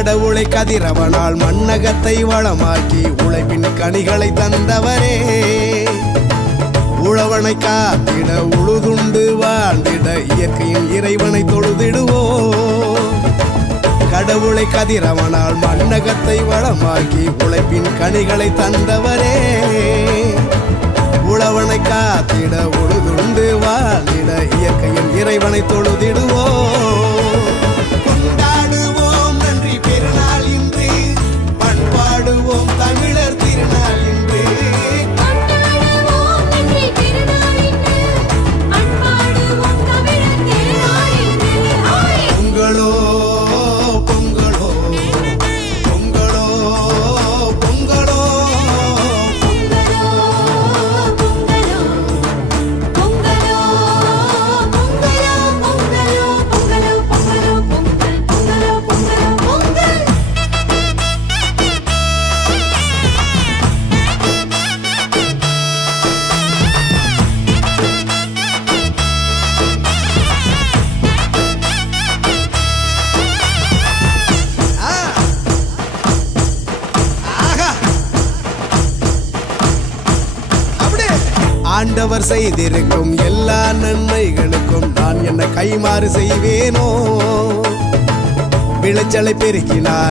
கடவுளை கதிரவனால் மண்ணகத்தை வளமாக்கி உழைப்பின் கனிகளை தந்தவரே. உழவனை காத்திட உழுதுண்டு வாழ்ந்திட இயற்கையின் இறைவனை தொழுதிடுவோ. கடவுளை கதிரவனால் மண்ணகத்தை வளமாக்கி உழைப்பின் கனிகளை தந்தவரே. உழவனை காத்திட உழுதுண்டு வாழ்ந்திட இயற்கையின் இறைவனை தொழுதிடுவோ. கொண்டாடுவோம் நன்றி பெருநாள் இன்று, பண்பாடுவோம் தமிழர் திருநாள் இன்று. பொங்கலோ பொங்கலோ பொங்கலோ பொங்கலோ ஆண்டவர் செய்திருக்கும் எல்லா நன்மைகளுக்கும் நான் என்ன கைமாறு செய்வேனோ. விளைச்சலை பெருக்கினார்